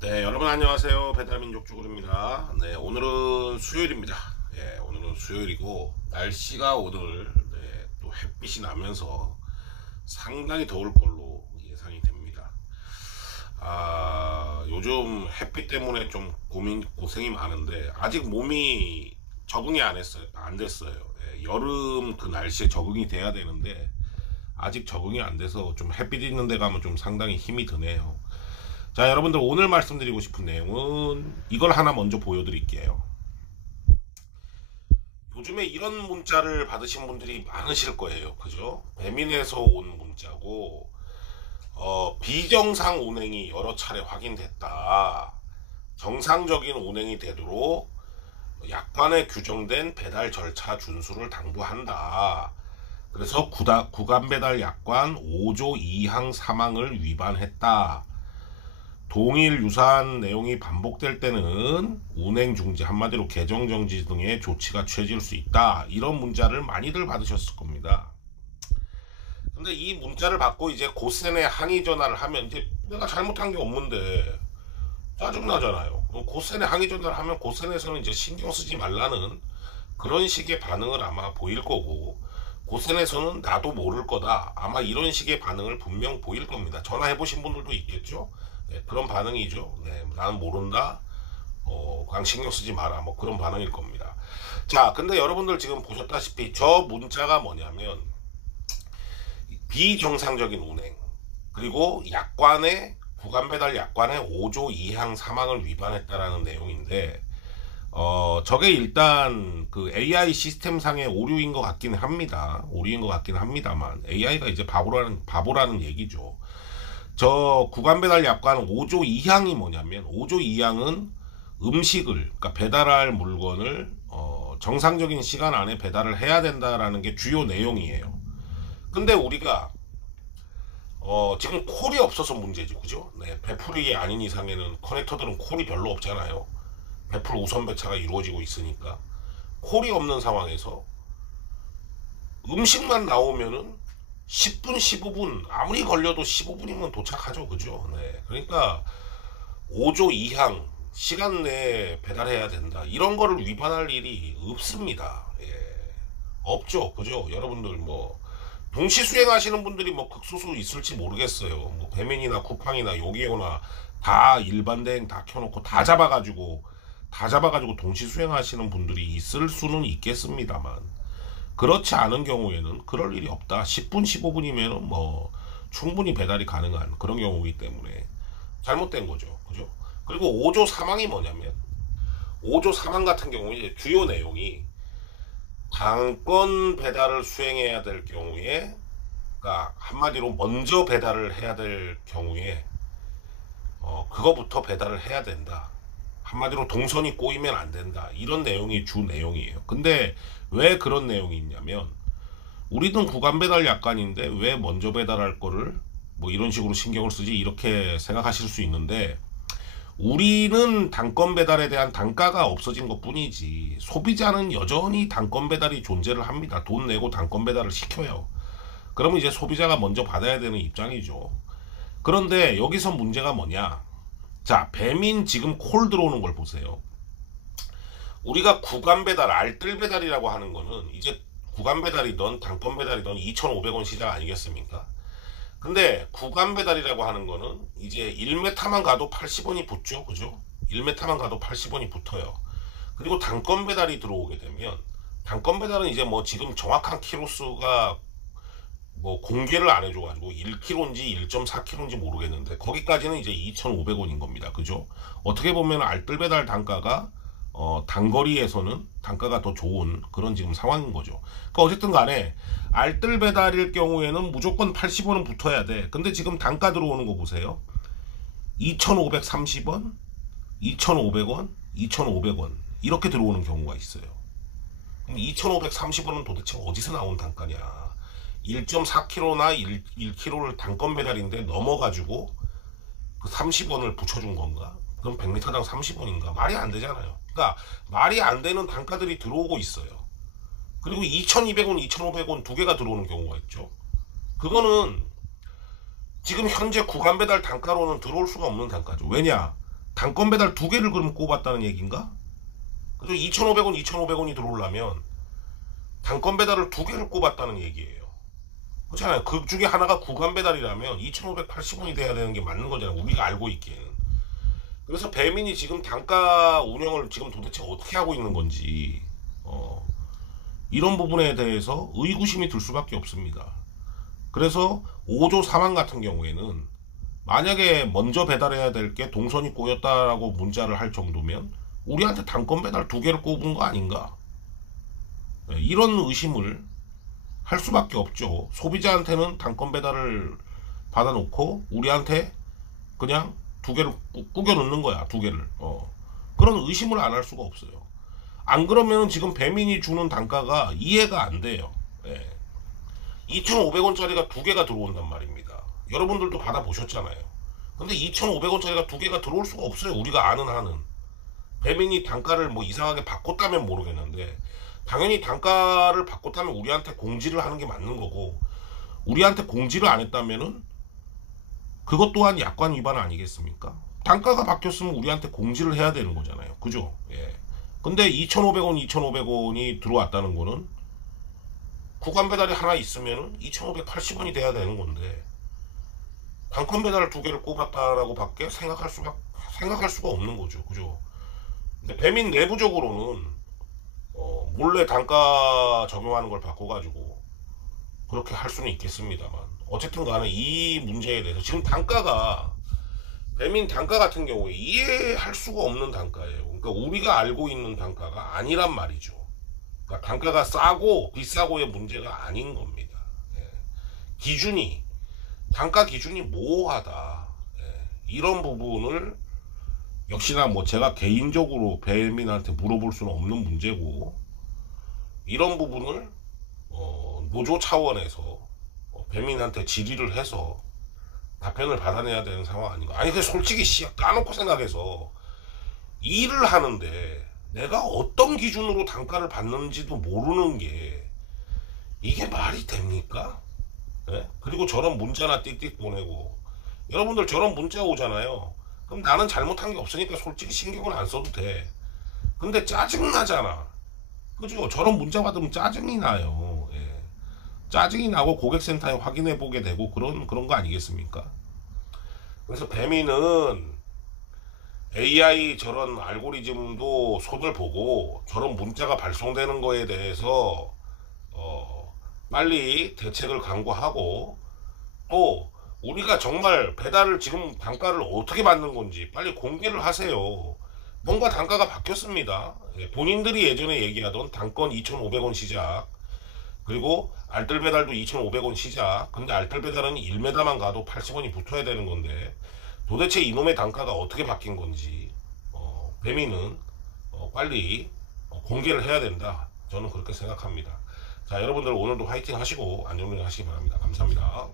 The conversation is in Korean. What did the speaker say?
네, 여러분 안녕하세요. 배달민족 쭈구입니다. 네, 오늘은 수요일입니다. 예, 오늘은 수요일이고 날씨가 오늘 또 햇빛이 나면서 상당히 더울 걸로 예상이 됩니다. 요즘 햇빛 때문에 좀 고생이 많은데 아직 몸이 적응이 안 됐어요. 예, 여름 그 날씨에 적응이 돼야 되는데 아직 적응이 안 돼서 좀 햇빛 있는 데 가면 좀 상당히 힘이 드네요. 자, 여러분들 오늘 말씀드리고 싶은 내용은 이걸 하나 먼저 보여드릴게요. 요즘에 이런 문자를 받으신 분들이 많으실 거예요. 그죠? 배민에서 온 문자고, 비정상 운행이 여러 차례 확인됐다. 정상적인 운행이 되도록 약관에 규정된 배달 절차 준수를 당부한다. 그래서 구간 배달 약관 5조 2항 3항을 위반했다. 동일 유사한 내용이 반복될 때는 운행 중지, 한마디로 계정 정지 등의 조치가 취해질 수 있다. 이런 문자를 많이들 받으셨을 겁니다. 근데 이 문자를 받고 이제 고센에 항의 전화를 하면 이제 내가 잘못한 게 없는데 짜증나잖아요. 고센에 항의 전화를 하면 고센에서는 이제 신경 쓰지 말라는 그런 식의 반응을 아마 보일 거고, 고센에서는 나도 모를 거다, 아마 이런 식의 반응을 분명 보일 겁니다. 전화해 보신 분들도 있겠죠. 네, 그런 반응이죠. 네, 나는 모른다, 그냥 신경 쓰지 마라, 뭐 그런 반응일 겁니다. 자, 근데 여러분들 지금 보셨다시피 저 문자가 뭐냐면 비정상적인 운행, 그리고 구간 배달 약관의 5조 2항 3항을 위반했다라는 내용인데, 저게 일단 그 AI 시스템상의 오류인 것 같긴 합니다. 오류인 것 같긴 합니다만, AI가 이제 바보라는 얘기죠. 저 구간 배달 약관 5조 2항이 뭐냐면, 5조 2항은 그러니까 배달할 물건을 정상적인 시간 안에 배달을 해야 된다라는 게 주요 내용이에요. 근데 우리가 지금 콜이 없어서 문제지, 그죠? 네, 배풀이 아닌 이상에는 커넥터들은 콜이 별로 없잖아요. 배풀 우선 배차가 이루어지고 있으니까 콜이 없는 상황에서 음식만 나오면은 10분, 15분, 아무리 걸려도 15분이면 도착하죠, 그죠? 네, 그러니까 5조 2항 시간 내에 배달해야 된다, 이런 거를 위반할 일이 없습니다. 예, 없죠, 그죠? 여러분들 뭐 동시 수행하시는 분들이 뭐 극소수 있을지 모르겠어요. 뭐 배민이나 쿠팡이나 요기요나 다 일반 대행 다 켜놓고 다 잡아가지고 동시 수행하시는 분들이 있을 수는 있겠습니다만, 그렇지 않은 경우에는 그럴 일이 없다. 10분, 15분이면은 뭐 충분히 배달이 가능한 그런 경우이기 때문에 잘못된 거죠. 그죠? 그리고 5조 3항이 뭐냐면, 5조 3항 같은 경우에 주요 내용이 당권 배달을 수행해야 될 경우에, 그러니까 한마디로 먼저 배달을 해야 될 경우에 그거부터 배달을 해야 된다. 한마디로 동선이 꼬이면 안 된다. 이런 내용이 주 내용이에요. 근데 왜 그런 내용이 있냐면, 우리는 구간 배달 약관인데 왜 먼저 배달할 거를 뭐 이런 식으로 신경을 쓰지, 이렇게 생각하실 수 있는데, 우리는 단건 배달에 대한 단가가 없어진 것 뿐이지 소비자는 여전히 단건 배달이 존재를 합니다. 돈 내고 단건 배달을 시켜요. 그러면 이제 소비자가 먼저 받아야 되는 입장이죠. 그런데 여기서 문제가 뭐냐? 자, 배민 지금 콜 들어오는 걸 보세요. 우리가 구간 배달, 알뜰 배달이라고 하는 거는 이제 구간 배달이든 단건 배달이든 2,500원 시작 아니겠습니까? 근데 구간 배달이라고 하는 거는 이제 1m만 가도 80원이 붙죠, 그죠? 1m만 가도 80원이 붙어요. 그리고 단건 배달이 들어오게 되면, 단건 배달은 이제 뭐 지금 정확한 키로수가 뭐 공개를 안 해줘가지고 1kg인지 1.4kg인지 모르겠는데, 거기까지는 이제 2,500원인 겁니다, 그죠? 어떻게 보면 알뜰 배달 단가가 단거리에서는 단가가 더 좋은 그런 지금 상황인 거죠. 그러니까 어쨌든 간에 알뜰 배달일 경우에는 무조건 80원은 붙어야 돼. 근데 지금 단가 들어오는 거 보세요. 2,530원, 2,500원, 2,500원 이렇게 들어오는 경우가 있어요. 그럼 2,530원은 도대체 어디서 나온 단가냐? 1.4kg나 1kg를 단건 배달인데 넘어가지고 그 30원을 붙여준 건가? 그럼 100m당 30원인가? 말이 안 되잖아요. 그러니까 말이 안 되는 단가들이 들어오고 있어요. 그리고 2,200원, 2,500원 두 개가 들어오는 경우가 있죠. 그거는 지금 현재 구간 배달 단가로는 들어올 수가 없는 단가죠. 왜냐? 단건 배달 2개를 그럼 꼽았다는 얘기인가? 그래서 2,500원, 2,500원이 들어오려면 단건 배달을 2개를 꼽았다는 얘기예요. 그렇잖아요. 그 중에 하나가 구간 배달이라면 2,580원이 돼야 되는 게 맞는 거잖아요. 우리가 알고 있기에는. 그래서 배민이 지금 단가 운영을 지금 도대체 어떻게 하고 있는 건지 이런 부분에 대해서 의구심이 들 수밖에 없습니다. 그래서 5조 4만 같은 경우에는 만약에 먼저 배달해야 될 게 동선이 꼬였다라고 문자를 할 정도면 우리한테 단건 배달 2개를 꼽은 거 아닌가? 이런 의심을 할 수밖에 없죠. 소비자한테는 단건 배달을 받아놓고 우리한테 그냥 2개를 꾸겨 놓는 거야. 2개를. 그런 의심을 안 할 수가 없어요. 안 그러면 지금 배민이 주는 단가가 이해가 안 돼요. 2,500원짜리가 2개가 들어온단 말입니다. 여러분들도 받아보셨잖아요. 근데 2,500원짜리가 2개가 들어올 수가 없어요. 우리가 아는 한은. 배민이 단가를 뭐 이상하게 바꿨다면 모르겠는데 당연히 단가를 바꿨다면 우리한테 공지를 하는 게 맞는 거고, 우리한테 공지를 안 했다면은 그것 또한 약관 위반 아니겠습니까? 단가가 바뀌었으면 우리한테 공지를 해야 되는 거잖아요. 그죠? 근데 2,500원, 2,500원이 들어왔다는 거는 구간 배달이 하나 있으면은 2,580원이 돼야 되는 건데 단건 배달을 2개를 꼽았다라고 밖에 생각할 수가 없는 거죠. 그죠? 근데 배민 내부적으로는 몰래 단가 적용하는 걸 바꿔가지고 그렇게 할 수는 있겠습니다만, 어쨌든 간에 이 문제에 대해서 지금 단가가 배민 단가 같은 경우에 이해할 수가 없는 단가예요. 그러니까 우리가 알고 있는 단가가 아니란 말이죠. 그러니까 단가가 싸고 비싸고의 문제가 아닌 겁니다. 기준이, 단가 기준이 모호하다. 이런 부분을 역시나 뭐 제가 개인적으로 배민한테 물어볼 수는 없는 문제고, 이런 부분을 노조 차원에서 배민한테 질의를 해서 답변을 받아내야 되는 상황 아닌가. 아니, 그 솔직히 까놓고 생각해서 일을 하는데 내가 어떤 기준으로 단가를 받는지도 모르는 게 이게 말이 됩니까? 그리고 저런 문자나 띡띡 보내고, 여러분들 저런 문자 오잖아요. 그럼 나는 잘못한 게 없으니까 솔직히 신경을 안 써도 돼. 근데 짜증나잖아. 그죠? 저런 문자 받으면 짜증이 나요. 짜증이 나고 고객센터에 확인해 보게 되고 그런 거 아니겠습니까? 그래서 배민은 AI 저런 알고리즘도 손을 보고 저런 문자가 발송되는 거에 대해서 빨리 대책을 강구하고, 또 우리가 정말 배달을 지금 단가를 어떻게 받는 건지 빨리 공개를 하세요. 뭔가 단가가 바뀌었습니다. 본인들이 예전에 얘기하던 단건 2,500원 시작, 그리고 알뜰 배달도 2,500원 시작. 근데 알뜰 배달은 1m만 가도 80원이 붙어야 되는 건데 도대체 이놈의 단가가 어떻게 바뀐 건지 배민은 빨리 공개를 해야 된다. 저는 그렇게 생각합니다. 자, 여러분들 오늘도 화이팅 하시고 안전운전 하시기 바랍니다. 감사합니다.